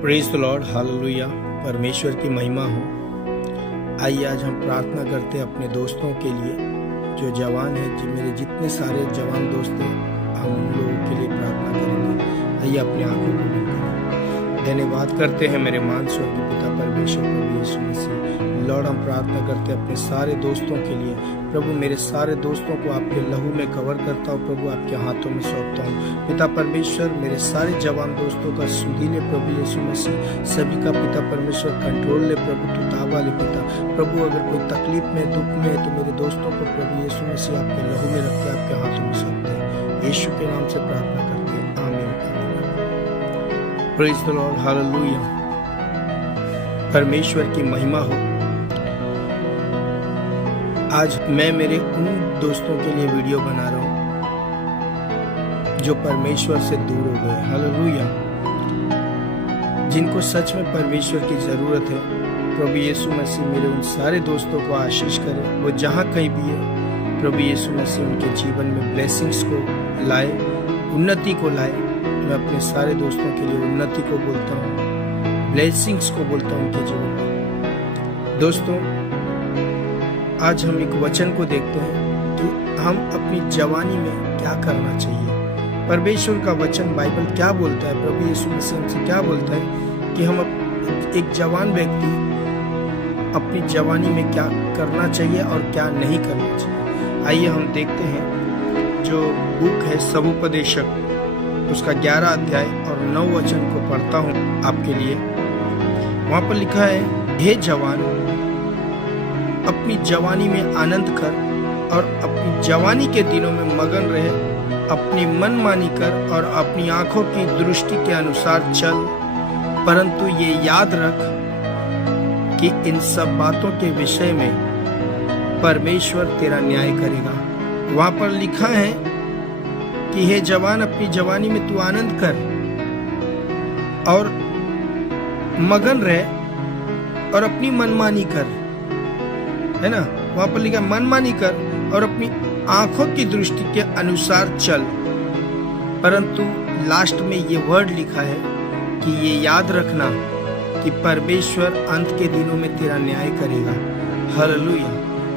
Praise the Lord, hallelujah. परमेश्वर की महिमा हो। आइए आज हम प्रार्थना करते हैं अपने दोस्तों के लिए जो जवान है। मेरे जितने सारे जवान दोस्त हैं, हम उन लोगों के लिए प्रार्थना करेंगे। आइए अपने आंखों को बंद करें। धन्यवाद करते हैं मेरे महान स्वर्गीय पिता परमेश्वर प्रभु यीशु मसीह। लॉर्ड, हम प्रार्थना करते हैं अपने सारे दोस्तों के लिए। प्रभु, मेरे सारे दोस्तों को आपके लहू में कवर करता हूँ प्रभु, आपके हाथों में सौंपता हूँ। पिता परमेश्वर, मेरे सारे जवान दोस्तों का सुधी ले प्रभु यीशु मसीह। सभी का पिता परमेश्वर कंट्रोल ले प्रभु, तू ताबा ले पिता। प्रभु, अगर कोई तकलीफ में, दुख में है तो मेरे दोस्तों को प्रभु यीशु मसीह आपके लहू में रख के आपके हाथों में सौंपते हैं। यीशु के नाम से प्रार्थना करते हैं, आमीन। Praise the Lord, hallelujah. परमेश्वर की महिमा हो। आज मैं मेरे उन दोस्तों के लिए वीडियो बना रहा हूँ जो परमेश्वर से दूर हो गए, हालेलुया। जिनको सच में परमेश्वर की जरूरत है। प्रभु यीशु मसीह मेरे उन सारे दोस्तों को आशीष करे, वो जहाँ कहीं भी है। प्रभु यीशु मसीह उनके जीवन में ब्लेसिंग्स को लाए, उन्नति को लाए। मैं अपने सारे दोस्तों के लिए उन्नति को बोलता हूँ, ब्लेसिंग्स को बोलता हूँ उनके जीवन में। दोस्तों, आज हम एक वचन को देखते हैं कि हम अपनी जवानी में क्या करना चाहिए। परमेश्वर का वचन बाइबल क्या बोलता है, प्रभु यीशु मसीह हमसे क्या बोलता है कि हम एक जवान व्यक्ति अपनी जवानी में क्या करना चाहिए और क्या नहीं करना चाहिए। आइए हम देखते हैं जो बुक है सवोपदेशक, उसका 11 अध्याय और 9 वचन को पढ़ता हूँ आपके लिए। वहाँ पर लिखा है, हे जवान, अपनी जवानी में आनंद कर और अपनी जवानी के दिनों में मगन रहे। अपनी मनमानी कर और अपनी आंखों की दृष्टि के अनुसार चल, परंतु ये याद रख कि इन सब बातों के विषय में परमेश्वर तेरा न्याय करेगा। वहां पर लिखा है कि हे जवान, अपनी जवानी में तू आनंद कर और मगन रहे और अपनी मनमानी कर, है ना। वहां पर लिखा मनमानी कर और अपनी आंखों की दृष्टि के अनुसार चल, परंतु लास्ट में ये वर्ड लिखा है कि ये याद रखना कि परमेश्वर अंत के दिनों में तेरा न्याय करेगा। Hallelujah,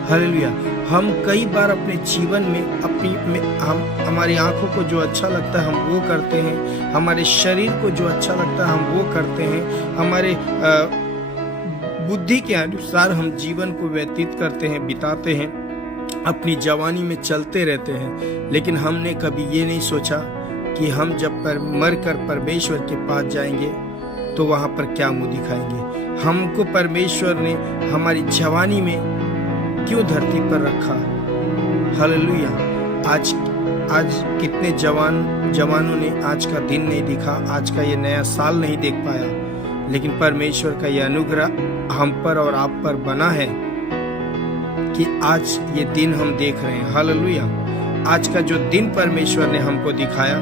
hallelujah. हम कई बार अपने जीवन में हमारी आंखों को जो अच्छा लगता है हम वो करते हैं, हमारे शरीर को जो अच्छा लगता है हम वो करते हैं, हमारे बुद्धि के अनुसार हम जीवन को व्यतीत करते हैं, बिताते हैं, अपनी जवानी में चलते रहते हैं। लेकिन हमने कभी ये नहीं सोचा कि हम जब मर कर परमेश्वर के पास जाएंगे तो वहां पर क्या मुंह दिखाएंगे। हमको परमेश्वर ने हमारी जवानी में क्यों धरती पर रखा। हालेलुया। आज कितने जवानों ने आज का दिन नहीं दिखा, आज का ये नया साल नहीं देख पाया, लेकिन परमेश्वर का ये अनुग्रह हम पर और आप पर बना है कि आज ये दिन हम देख रहे हैं। हालेलुया। आज का जो दिन परमेश्वर ने हमको दिखाया,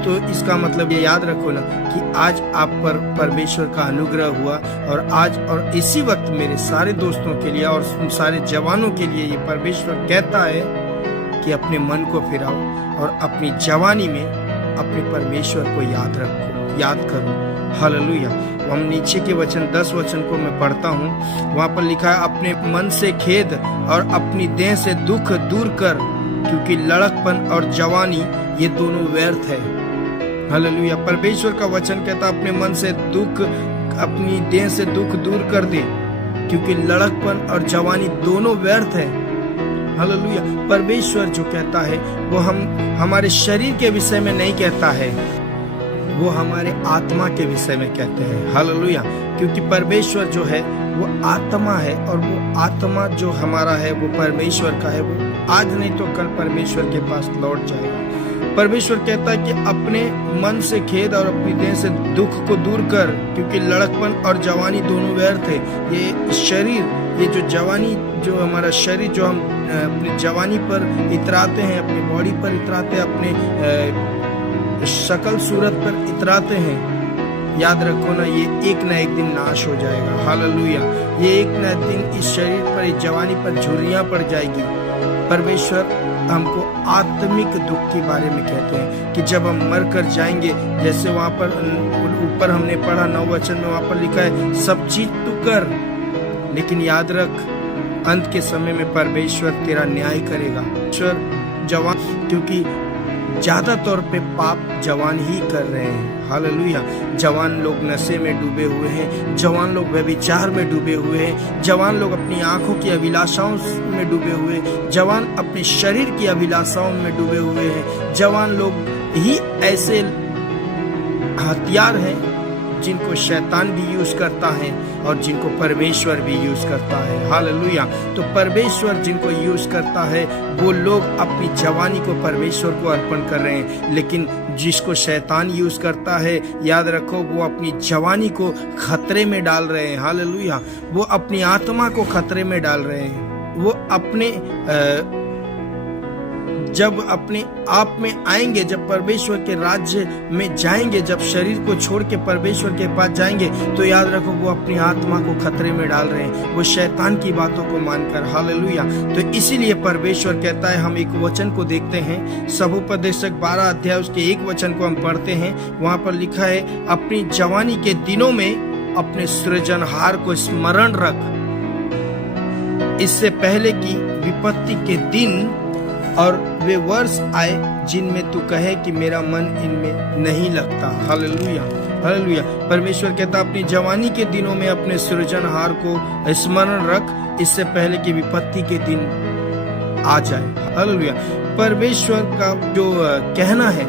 तो इसका मतलब ये याद रखो ना कि आज आप पर परमेश्वर का अनुग्रह हुआ। और इसी वक्त मेरे सारे दोस्तों के लिए और सारे जवानों के लिए ये परमेश्वर कहता है कि अपने मन को फिराओ और अपनी जवानी में अपने परमेश्वर को याद रखो, याद करो। हालेलुया। हम नीचे के वचन 10 वचन को मैं पढ़ता हूँ। वहाँ पर लिखा है, अपने मन से खेद और अपनी देह से दुख दूर कर, क्योंकि लड़कपन और जवानी ये दोनों व्यर्थ है। हालेलुया। परमेश्वर का वचन कहता है अपने मन से दुख, अपनी देह से दुख दूर कर दे, क्योंकि लड़कपन और जवानी दोनों व्यर्थ है। हालेलुया। परमेश्वर जो कहता है वो हमारे शरीर के विषय में नहीं कहता है, वो हमारे आत्मा के विषय में कहते हैं। हालेलुया। क्योंकि परमेश्वर जो है वो आत्मा है और वो आत्मा जो हमारा है वो परमेश्वर का है। वो आज नहीं तो कल परमेश्वर के पास लौट जाएगा। परमेश्वर कहता है कि अपने मन से खेद और अपनी देह से दुख को दूर कर, क्योंकि लड़कपन और जवानी दोनों व्यर्थ है। ये शरीर, ये जो जवानी, जो हमारा शरीर, जो हम अपनी जवानी पर इतराते हैं, अपनी बॉडी पर इतराते हैं, अपने शकल सूरत पर इतराते हैं, याद रखो ना, ये एक ना एक दिन नाश हो जाएगा। हालेलुया। ये एक ना दिन इस शरीर पर, इस जवानी पर झुर्रियां पड़ जाएगी। परमेश्वर हमको आत्मिक दुख के बारे में कहते हैं कि जब हम मर कर जाएंगे, जैसे वहां पर ऊपर हमने पढ़ा 9 वचन में, वहां पर लिखा है सब चीज तू कर, लेकिन याद रख अंत के समय में परमेश्वर तेरा न्याय करेगा। ईश्वर जवान, क्योंकि ज्यादा तौर पे पाप जवान ही कर रहे हैं। हालेलुया। जवान लोग नशे में डूबे हुए हैं, जवान लोग व्यभिचार में डूबे हुए हैं, जवान लोग अपनी आंखों की अभिलाषाओं में डूबे हुए हैं, जवान अपने शरीर की अभिलाषाओं में डूबे हुए हैं। जवान लोग ही ऐसे हथियार हैं जिनको शैतान भी यूज करता है और जिनको परमेश्वर भी यूज करता है। हालेलुया। तो परमेश्वर जिनको यूज करता है वो लोग अपनी जवानी को परमेश्वर को अर्पण कर रहे हैं, लेकिन जिसको शैतान यूज करता है, याद रखो, वो अपनी जवानी को खतरे में डाल रहे हैं। हालेलुया। वो अपनी आत्मा को खतरे में डाल रहे हैं। वो अपने जब अपने आप में आएंगे, जब परमेश्वर के राज्य में जाएंगे, जब शरीर को छोड़ के परमेश्वर के पास जाएंगे, तो याद रखो वो अपनी आत्मा को खतरे में डाल रहे हैं, वो शैतान की बातों को मानकर। हालेलुया। तो इसीलिए परमेश्वर कहता है, हम एक वचन को देखते हैं, सबोपदेशक 12 अध्याय उसके 1 वचन को हम पढ़ते हैं। वहां पर लिखा है, अपनी जवानी के दिनों में अपने सृजनहार को स्मरण रख, इससे पहले कि विपत्ति के दिन और वे वर्ष आए जिनमें तू कहे कि मेरा मन इनमें नहीं लगता। हालेलुया। हालेलुया। परमेश्वर कहता, अपनी जवानी के दिनों में अपने सृजनहार को स्मरण रख, इससे पहले कि विपत्ति के दिन आ जाए। हालेलुया। परमेश्वर का जो कहना है,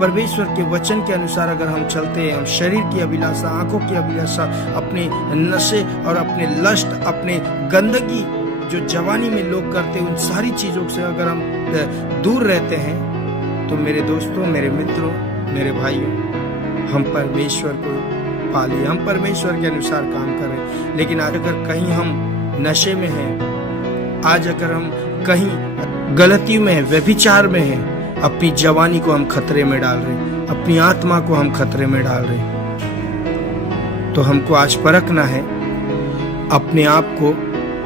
परमेश्वर के वचन के अनुसार अगर हम चलते हैं, हम शरीर की अभिलाषा, आंखों की अभिलाषा, अपने नशे और अपने लस्ट, अपने गंदगी जो जवानी में लोग करते हैं, उन सारी चीजों से अगर हम दूर रहते हैं, तो मेरे दोस्तों, मेरे मित्रों, मेरे भाइयों, हम परमेश्वर को पालिए, हम परमेश्वर के अनुसार काम करें। लेकिन आज अगर कहीं हम नशे में हैं, आज अगर हम कहीं गलती में हैं, व्यभिचार में हैं, अपनी जवानी को हम खतरे में डाल रहे हैं, अपनी आत्मा को हम खतरे में डाल रहे हैं। तो हमको आज परखना है अपने आप को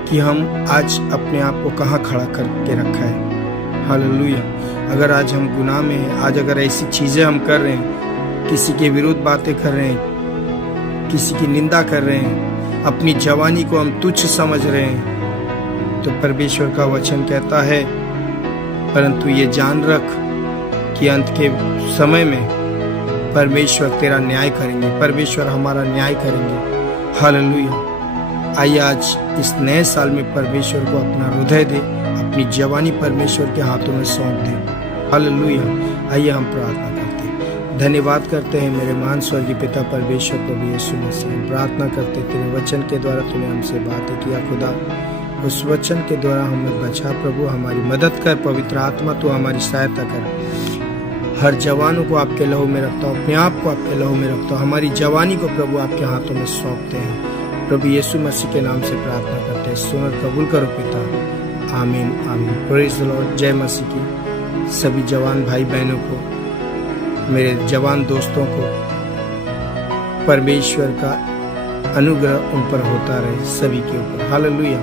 कि हम आज अपने आप को कहाँ खड़ा करके रखा है। हालेलुया। अगर आज हम गुनाह में हैं, आज अगर ऐसी चीजें हम कर रहे हैं, किसी के विरुद्ध बातें कर रहे हैं, किसी की निंदा कर रहे हैं, अपनी जवानी को हम तुच्छ समझ रहे हैं, तो परमेश्वर का वचन कहता है, परंतु ये जान रख कि अंत के समय में परमेश्वर तेरा न्याय करेंगे, परमेश्वर हमारा न्याय करेंगे। हालेलुया। आइए आज इस नए साल में परमेश्वर को अपना हृदय दे, अपनी जवानी परमेश्वर के हाथों में सौंप दे। हालेलुया। आइए हम प्रार्थना करते हैं, धन्यवाद करते हैं मेरे महान स्वर्गीय पिता परमेश्वर प्रभु यीशु मसीह। हम प्रार्थना करते, तेरे वचन के द्वारा तूने हमसे बातें किया खुदा, उस वचन के द्वारा हमें बचा प्रभु, हमारी मदद कर। पवित्र आत्मा तू हमारी सहायता कर। हर जवानों को आपके लहू में रखता हूँ, अपने आप को आपके लहू में रखता हूँ, हमारी जवानी को प्रभु आपके हाथों में सौंपते हैं। प्रभु यीशु मसीह के नाम से प्रार्थना करते हैं, सुनकर कबूल करो पिता। आमीन आमीन। Praise the Lord. जय मसीह की। सभी जवान भाई बहनों को, मेरे जवान दोस्तों को परमेश्वर का अनुग्रह उन पर होता रहे, सभी के ऊपर। हालेलुया।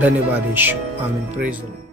धन्यवाद यीशु। आमीन। Praise the Lord.